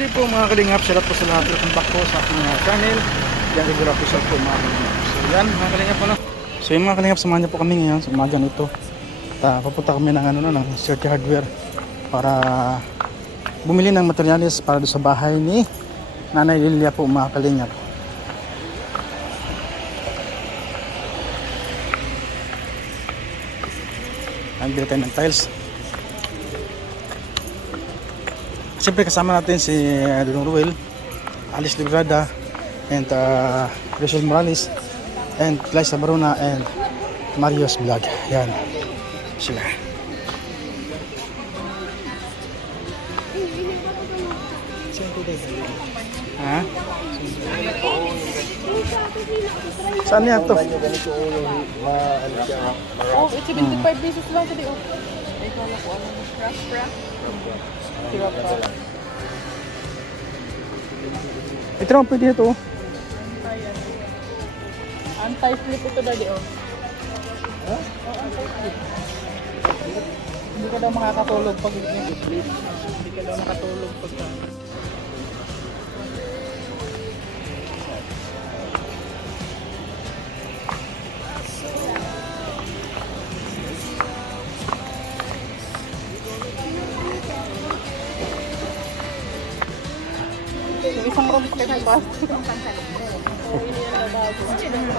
day po mga kalingap, shout out po sa lahat. Welcome back po sa aking channel. Yan, Igor Official po mga kalingap. So yan mga kalingap po na. So yung mga kalingap, samahan niyo po kami ngayon sa umaga nito. At papunta kami ng ng Certi Hardware para bumili ng materials para doon sa bahay ni Nanay Lilia po mga kalingap. Nagbili tayo ng tiles. Siyempre kasama natin si Don Ruel, Alice Librada, and Rachel Morales, and Liza Barona, and Mario's Vlog. Yan sila. Ha? Saan yan to? Oh, it's 75 pesos lang today. Oh. Ikaw na po, ano? Rough. Ito naman pwede ito. Anti-flip ito dali, oh. Oh, anti-flip. Hindi ka daw makakatulog pag flip. Hindi ka daw makatulog pag yung isang room ka na ba?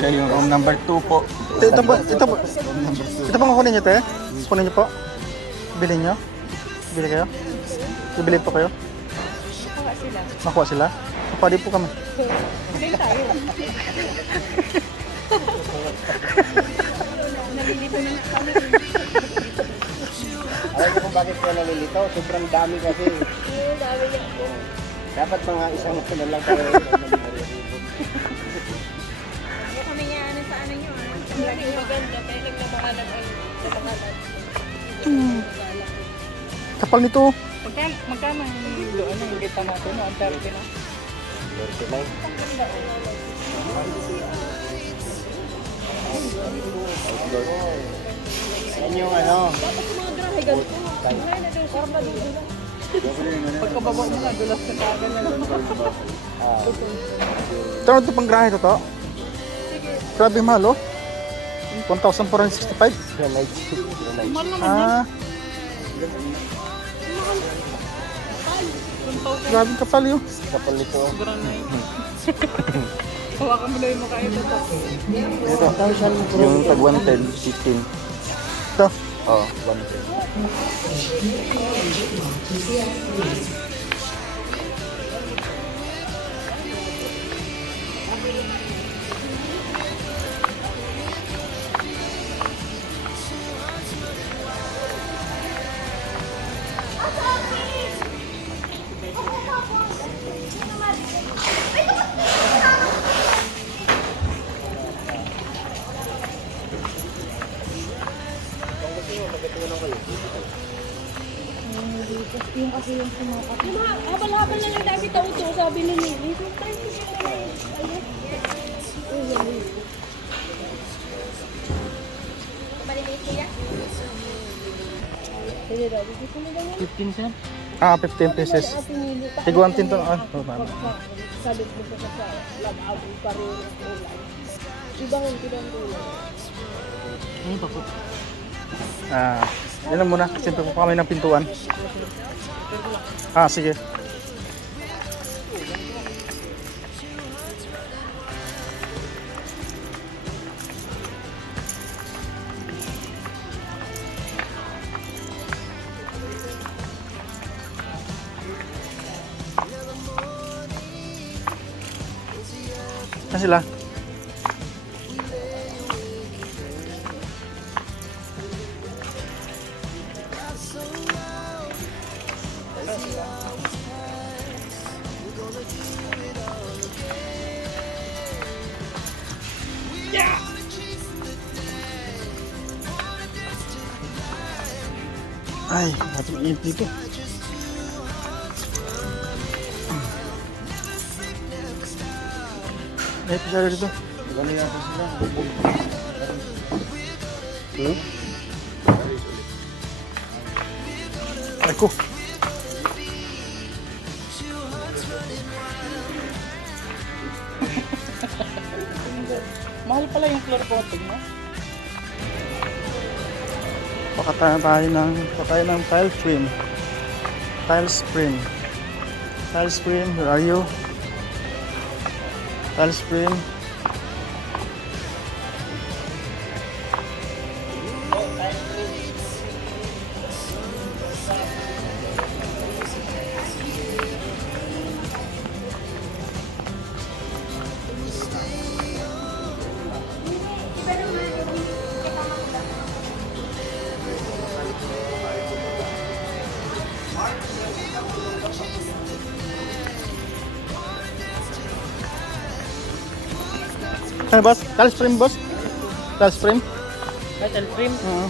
Yan yung room number 2 po. Ito po kunin niyo te? Kunin niyo po. Bili niyo? Bili kayo? Bibili po kayo? Makuha sila? Makuha din po kami. Bili tayo. Nalilito na kami. Alam niyo kung bakit kaya nalilito? Sobrang dami kasi. Dami niya po. Dapat mga isang na lang tayo. Kami niya ano sa ano niyo. Ang laki maganda. Kaya naglabangalan ang labangalan. Kapal nito. Magkano ang kita natin? Ang 30 na? 39. Yan yung ano. Dapat yung mga grahe ganito. Grahe na doon. Parang nadudulas. Pagkababa mo na, dulas na kagan na lang. Ito na ito pang grahe ito to. Grabe mahal oh. 1,465. Mahal naman yan. Ah, grabe kapal yun. Kapal nito. Sobrang na yun. Hawakan mo lang yung mukha ito. Ito. Yung tag 110, 15. Ito. Oh, 110. Yung kasi yung sumapat. Yung habal-habal na lang dami tao to, sabi na nila. Sige daw, dito na lang yan. 15 sir? Ah, 15 pieces. Tiguantin to. Ah, Sabi mo sa lab-abo, karuro, ulay. Ibangin ko lang ulay. Ano pa po? Ah, yan lang muna. Siyempre po kami ng pintuan. Ah, sige. Saan sila? Ay, dapat init dito. May episode dito. Gano'n yata sila. Ay ko. Mahal pala yung floor coating mo. Pakatayan tayo ng tile trim. Tile spring. Tile spring, where are you? Tile spring. Ano boss? Tile spring boss? Tile spring? Metal trim. Oo.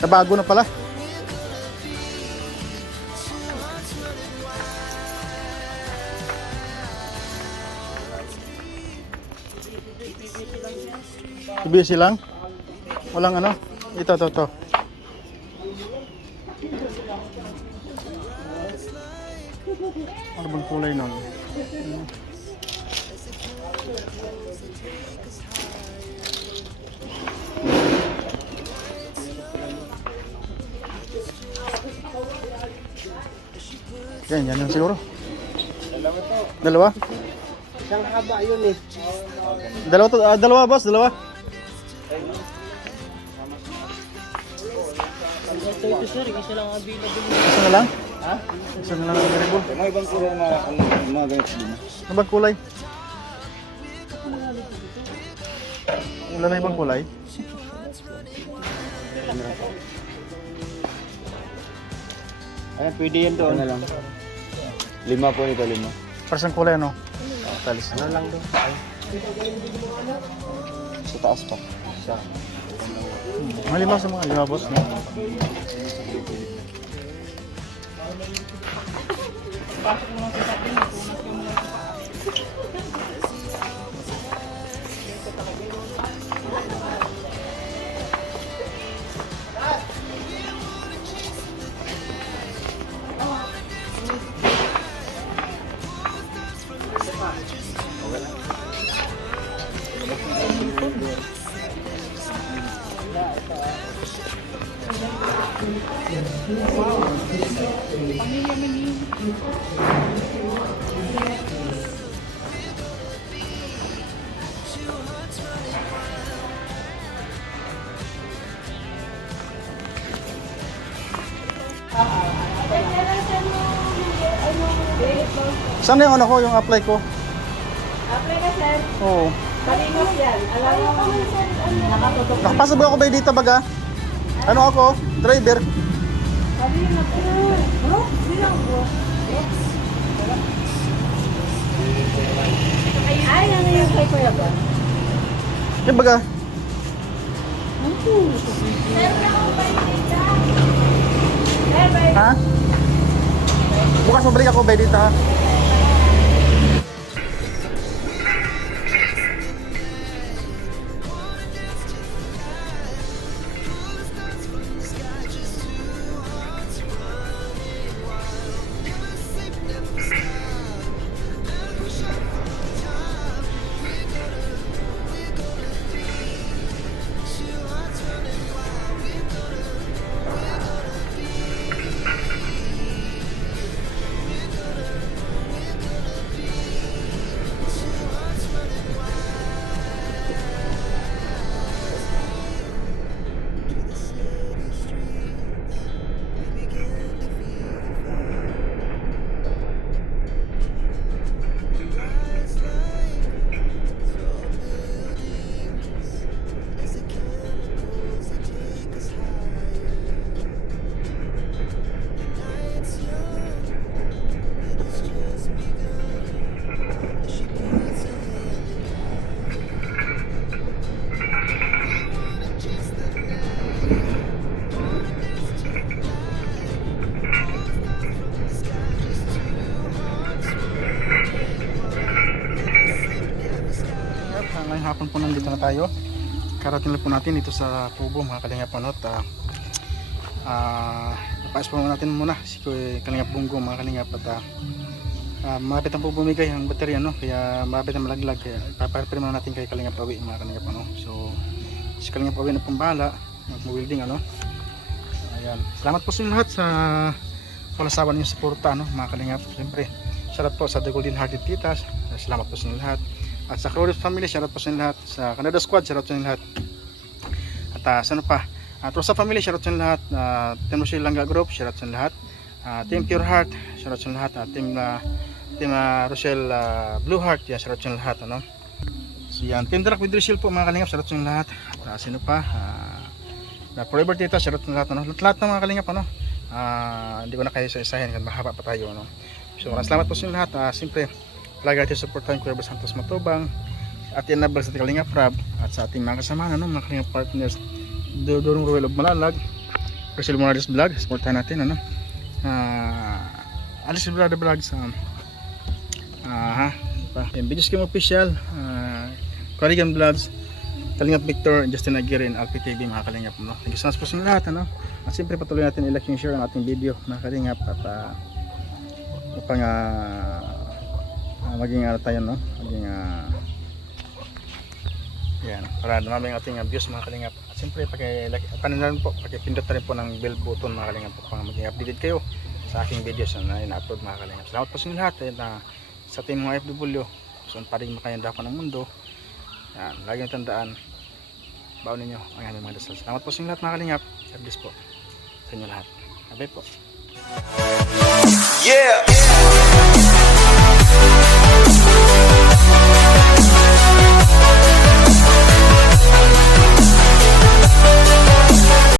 Nabago na pala. Busy lang? Walang ano? Ito. Ano bang kulay nun? Yan yun siguro. Dalawa? Isang haba yun eh. Dalawa to, dalawa boss, dalawa. Ito sir, isa lang available. Isa na lang? Ha? Isa na lang available. May ibang kulay na mga ganito din. Ano bang kulay? Wala na ibang kulay? Ayan, pwede yan doon. Ano lang. 5 po nito, 5. Parang kulay ano? Talis. Ano lang doon? Sa taas pa. Sa. Malimaw sa mga lima boss. No? Saan na yung ano ko, yung apply ko? Apply ka, sir. Oo. Kalingap yan. Alam mo, nakatutok. Nakapasa ba ako ba dito baga? Ano ako? Driver? Kalingap, sir. Bro, bilang bro. Ay, ano yung kay Kuya ba? Yung baga? Ha? Bukas mabalik ako ba dito ha? hapon po nandito na tayo. Karating lang po natin dito sa kubo mga kalingap ano. Napais po natin muna si Kalingap Bungo mga kalingap at malapit ang po bumigay ang baterya no, kaya malapit ang malaglag kaya ipaparepare muna natin kay Kalingap Awi mga kalingap ano. So si Kalingap Awi na pong bahala mag-welding ano. Ayan, salamat po sa inyo lahat sa walang sawa ninyong suporta no mga kalingap. Siyempre shoutout po sa The Golden Hearted Titas, salamat po sa inyo lahat. At sa Crowded Family, shoutout po sa inyo lahat. Sa Canada Squad, shoutout sa inyo lahat. At sa ano pa, Rosa Family, shoutout sa inyo lahat. Team Rochelle Langga Group, shoutout sa inyo lahat. Team Pure Heart, shoutout sa inyo lahat. Team Rochelle Blue Heart, yeah, shoutout sa inyo lahat ano. So yan, Team Drak with Rochelle po mga kalingap, shoutout sa inyo lahat. At sino pa, Forever Tita, shoutout sa inyo lahat ano. Lahat ng mga kalingap ano. Hindi ko na kayo isa-isahin kasi mahaba pa tayo ano. So maraming salamat po sa inyo lahat. Siyempre lagi natin supportahan Kuya Bas Santos Matubang at Yanabal sa Kalingap Rab at sa ating mga kasama no, mga Kalingap partners Dodong Ruel of Malalag, Rochelle Morales Vlog, supportahan natin ano. Alice Brother Vlog sa Videos Game Official, Karigan Vlogs, Kalingap Victor, Justin Aguirre, and Alpi TV mga Kalingap no. Thank you so much po sa inyo lahat ano. At siyempre patuloy natin i-like and share ang ating video mga Kalingap at upang maging tayo no, maging yan, para dumami ang ating views mga kalingap. At siyempre panin po, pakipindot na rin po ng bell button mga kalingap upang maging updated kayo sa aking videos na ina-upload mga kalingap. Salamat po sa inyo lahat sa ating mga FW kung pa rin makayandapan ng mundo. Yan, lagi nyo tandaan, baon ninyo ang aming mga dasal. Salamat po sa inyo lahat mga kalingap. God bless po sa inyo lahat. Abay po. Yeah.